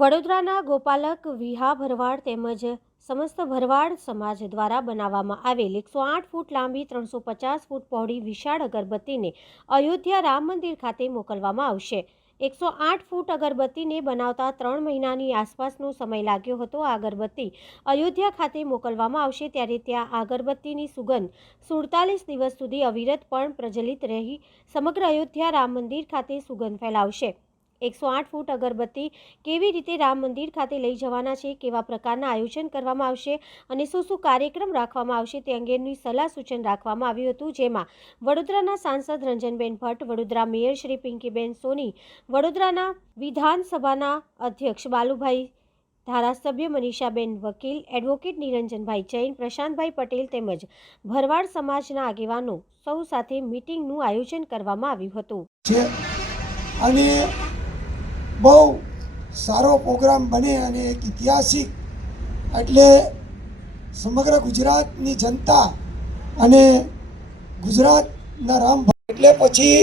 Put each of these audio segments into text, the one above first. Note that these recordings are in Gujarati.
વડોદરાના ગોપાલક વિહા ભરવાડ તેમજ સમસ્ત ભરવાડ સમાજ દ્વારા બનાવવામાં આવેલ 108 ફૂટ લાંબી 350 ફૂટ પહોળી વિશાળ અગરબત્તીને અયોધ્યા રામ મંદિર ખાતે મોકલવામાં આવશે। 108 ફૂટ અગરબત્તીને બનાવતા 3 મહિનાની આસપાસનો સમય લાગ્યો હતો। આ અગરબત્તી અયોધ્યા ખાતે મોકલવામાં આવશે ત્યારે ત્યાં આ અગરબત્તીની સુગંધ 47 દિવસ સુધી અવિરત પણ પ્રજ્વલિત રહી સમગ્ર અયોધ્યા રામ મંદિર ખાતે સુગંધ ફેલાવશે। 108 ફૂટ અગરબત્તી કેવી રીતે રામ મંદિર ખાતે લઈ જવાના છે, કેવા પ્રકારના આયોજન કરવામાં આવશે અને શું કાર્યક્રમ રાખવામાં આવશે તે અંગેની સલાહ સૂચન રાખવામાં આવ્યું હતું, જેમાં વડોદરાના સાંસદ રંજનબેન ભટ્ટ, વડોદરા મેયર શ્રી પિંકીબેન સોની, વડોદરાના વિધાનસભાના અધ્યક્ષ બાલુભાઈ, ધારાસભ્ય મનીષાબેન વકીલ, એડવોકેટ નિરંજનભાઈ જૈન, પ્રશાંતભાઈ પટેલ તેમજ ભરવાડ સમાજના આગેવાનો સૌ સાથે મીટિંગનું આયોજન કરવામાં આવ્યું હતું અને બહુ સારો પ્રોગ્રામ બને અને એક ઐતિહાસિક એટલે સમગ્ર ગુજરાતની જનતા અને ગુજરાતના રામ એટલે પછી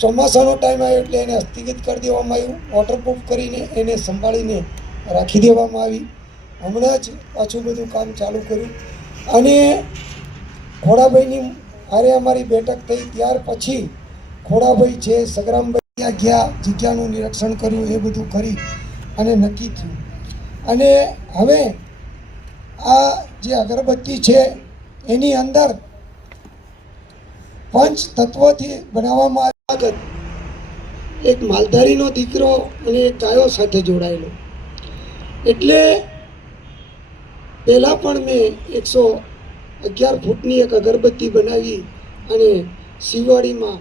ચોમાસાનો ટાઈમ આવ્યો એટલે એને સ્થગિત કરી દેવામાં આવ્યું, વોટરપ્રૂફ કરીને એને સંભાળીને રાખી દેવામાં આવી। હમણાં જ પાછું બધું કામ ચાલુ કર્યું અને ખોડાભાઈની હારે અમારી બેઠક થઈ ત્યાર પછી ખોડાભાઈ છે, સગરામભાઈ ત્યાં ગયા, જગ્યાનું નિરીક્ષણ કર્યું, એ બધું કરી અને નક્કી થયું। અને હવે આ જે અગરબત્તી છે એની અંદર પંચ તત્વોથી બનાવવામાં આગળ એક માલધારીનો દીકરો અને એક ગાયો સાથે જોડાયેલો, એટલે પહેલાં પણ મેં 111 ફૂટની એક અગરબત્તી બનાવી અને શિવવાડીમાં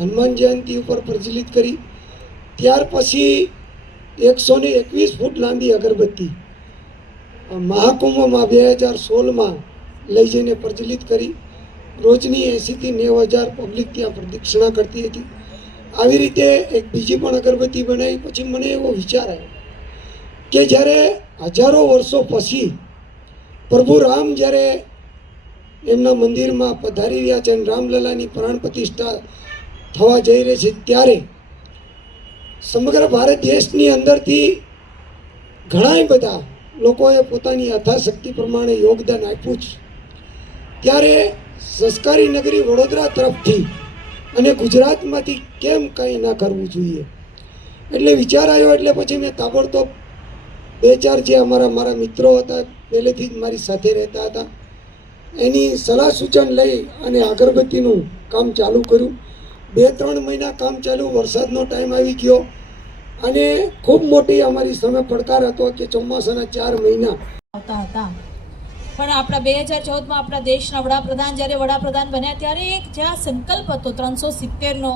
હનુમાન જયંતિ ઉપર પ્રજ્વલિત કરી। ત્યાર પછી 121 ફૂટ લાંબી અગરબત્તી મહાકુંભમાં 2016માં લઈ જઈને પ્રજ્વલિત કરી। રોજની 80 થી 90,000 પબ્લિક ત્યાં પ્રદક્ષિણા કરતી હતી। આવી રીતે એક બીજી પણ અગરબત્તી બનાવી। પછી મને એવો વિચાર આવ્યો કે જ્યારે હજારો વર્ષો પછી પ્રભુ રામ જ્યારે એમના મંદિરમાં પધારી રહ્યા છે અને રામલલાની પ્રાણ પ્રતિષ્ઠા થવા જઈ રહી છે, ત્યારે સમગ્ર ભારત દેશની અંદરથી ઘણા બધા લોકોએ પોતાની યથાશક્તિ પ્રમાણે યોગદાન આપ્યું છે। ત્યારે સંસ્કારી નગરી વડોદરા તરફથી અને ગુજરાતમાંથી કેમ કંઈ ના કરવું જોઈએ, એટલે વિચાર આવ્યો। એટલે પછી મેં તાબડતોબ 2-4 જે મારા મિત્રો હતા, પહેલેથી જ મારી સાથે રહેતા હતા, એની સલાહ સૂચન લઈ અને અગરબત્તીનું કામ ચાલુ કર્યું। 2-3 મહિના કામ ચાલ્યું, વરસાદનો ટાઈમ આવી ગયો અને ખૂબ મોટી અમારી સામે પડકાર હતો કે ચોમાસાના 4 મહિના આવતા હતા। પણ આપણા 2014માં આપણા દેશના વડાપ્રધાન જ્યારે વડાપ્રધાન બન્યા ત્યારે એક જ્યાં સંકલ્પ હતો 370નો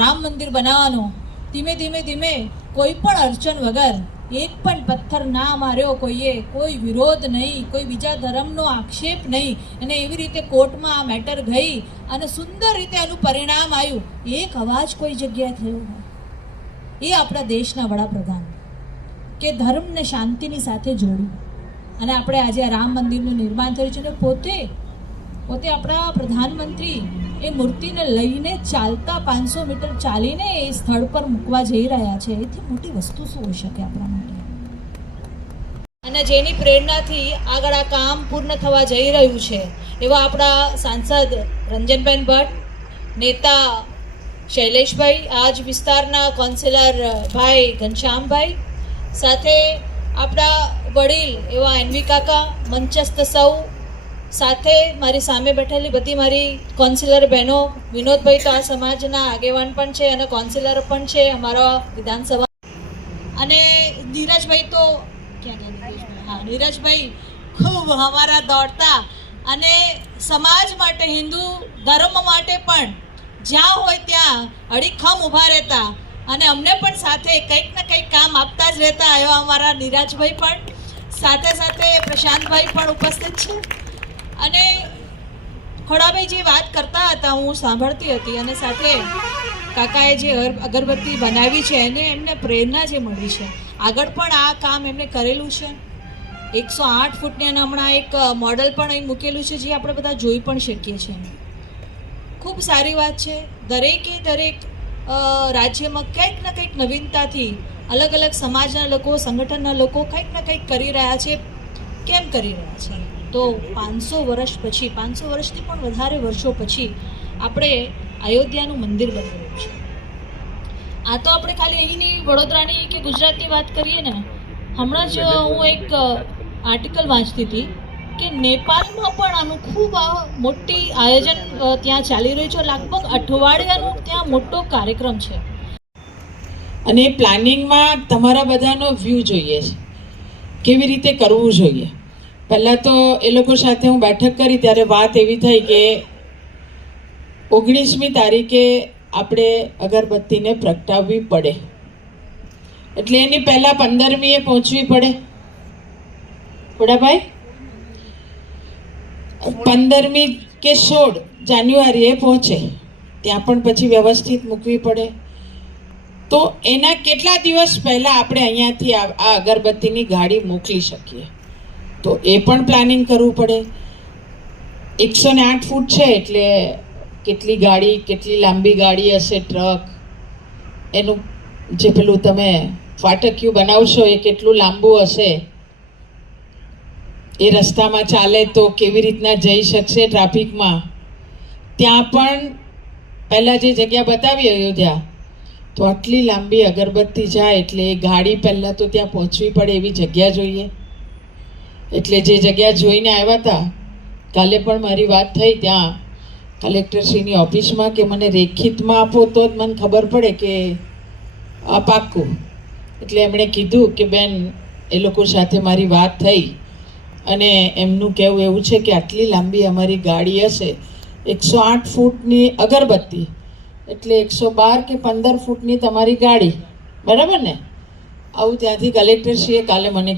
રામ મંદિર બનાવવાનો, ધીમે ધીમે કોઈ પણ અડચણ વગર, એક પણ પથ્થર ના માર્યો કોઈએ, કોઈ વિરોધ નહીં, કોઈ બીજા ધર્મનો આક્ષેપ નહીં, અને એવી રીતે કોર્ટમાં આ મેટર ગઈ અને સુંદર રીતે આનું પરિણામ આવ્યું। એક અવાજ કોઈ જગ્યાએ થયો હોય, એ આપણા દેશના વડાપ્રધાન કે ધર્મને શાંતિની સાથે જોડ્યું અને આપણે આજે આ રામ મંદિરનું નિર્માણ થયું છે। અને પોતે આપણા પ્રધાનમંત્રી એ મૂર્તિને લઈને ચાલતા 500 મીટર ચાલીને એ સ્થળ પર મૂકવા જઈ રહ્યા છે, એથી મોટી વસ્તુ શું હોઈ શકે આપણા માટે? અને જેની પ્રેરણાથી આગળ આ કામ પૂર્ણ થવા જઈ રહ્યું છે એવા આપણા સાંસદ રંજનબેન ભટ્ટ, નેતા શૈલેષભાઈ, આજ વિસ્તારના કાઉન્સિલર ભાઈ ઘનશ્યામભાઈ, સાથે આપણા વડીલ એવા એનવી કાકા, મંચસ્થ સૌ, સાથે મારી સામે બેઠેલી બધી મારી કાઉન્સિલર બહેનો, વિનોદભાઈ તો આ સમાજના આગેવાન પણ છે અને કાઉન્સિલર પણ છે અમારા વિધાનસભા, અને નીરજભાઈ તો નીરજભાઈ ખૂબ અમારા દોડતા અને સમાજ માટે, હિન્દુ ધર્મ માટે પણ જ્યાં હોય ત્યાં અડીખમ ઊભા રહેતા અને અમને પણ સાથે કંઈક ને કંઈક કામ આપતા જ રહેતા એવા અમારા નીરજભાઈ પણ, સાથે પ્રશાંતભાઈ પણ ઉપસ્થિત છે। અને ખોડાભાઈ જે વાત કરતા હતા હું સાંભળતી હતી, અને સાથે કાકાએ જે અગરબત્તી બનાવી છે એમને પ્રેરણા જે મળી છે, આગળ પણ આ કામ એમને કરેલું છે। 108 ફૂટની અને હમણાં એક મોડલ પણ અહીં મૂકેલું છે જે આપણે બધા જોઈ પણ શકીએ છીએ। ખૂબ સારી વાત છે। દરેક રાજ્યમાં કંઈક ને કંઈક નવીનતાથી અલગ અલગ સમાજના લોકો, સંગઠનના લોકો કંઈક ને કંઈક કરી રહ્યા છે. કેમ કરી રહ્યા છે? તો 500 વર્ષ પછી, 500 વર્ષથી પણ વધારે વર્ષો પછી આપણે અયોધ્યાનું મંદિર બની રહ્યું છે. આ તો આપણે ખાલી અહીંની વડોદરાની કે ગુજરાતની વાત કરીએ ને. હમણાં જ હું એક આર્ટિકલ વાંચતી હતી કે નેપાળમાં પણ આનું ખૂબ મોટી આયોજન ત્યાં ચાલી રહ્યું છે. લગભગ અઠવાડિયાનો ત્યાં મોટો કાર્યક્રમ છે. અને એ પ્લાનિંગમાં તમારા બધાનો વ્યૂ જોઈએ છે, કેવી રીતે કરવું જોઈએ. પહેલાં તો એ લોકો સાથે હું બેઠક કરી ત્યારે વાત એવી થઈ કે 19મી તારીખે આપણે અગરબત્તીને પ્રગટાવવી પડે, એટલે એની પહેલાં 15મીએ પહોંચવી પડે. ખોડાભાઈ, 15મી કે 16 જાન્યુઆરીએ પહોંચે, ત્યાં પણ પછી વ્યવસ્થિત મૂકવી પડે. તો એના કેટલા દિવસ પહેલાં આપણે અહીંયાથી આ અગરબત્તીની ગાડી મોકલી શકીએ, તો એ પણ પ્લાનિંગ કરવું પડે. 108 ફૂટ છે એટલે કેટલી ગાડી, કેટલી લાંબી ગાડી હશે, ટ્રક, એનું જે પેલું તમે ફાટકિયું બનાવશો એ કેટલું લાંબુ હશે, એ રસ્તામાં ચાલે તો કેવી રીતના જઈ શકશે ટ્રાફિકમાં. ત્યાં પણ પહેલાં જે જગ્યા બતાવી અયોધ્યા, તો આટલી લાંબી અગરબત્તી જાય એટલે એ ગાડી પહેલાં તો ત્યાં પહોંચવી પડે એવી જગ્યા જોઈએ. એટલે જે જગ્યા જોઈને આવ્યા હતા, કાલે પણ મારી વાત થઈ ત્યાં કલેક્ટરશ્રીની ઓફિસમાં કે મને રેખિતમાં આપો તો જ મને ખબર પડે કે આ પાક્કું. એટલે એમણે કીધું કે બેન, એ લોકો સાથે મારી વાત થઈ અને એમનું કહેવું એવું છે કે આટલી લાંબી અમારી ગાડી હશે, 108 ફૂટની અગરબત્તી એટલે 112 કે 15 ફૂટની તમારી ગાડી, બરાબર ને? આવું ત્યાંથી કલેક્ટરશ્રીએ કાલે મને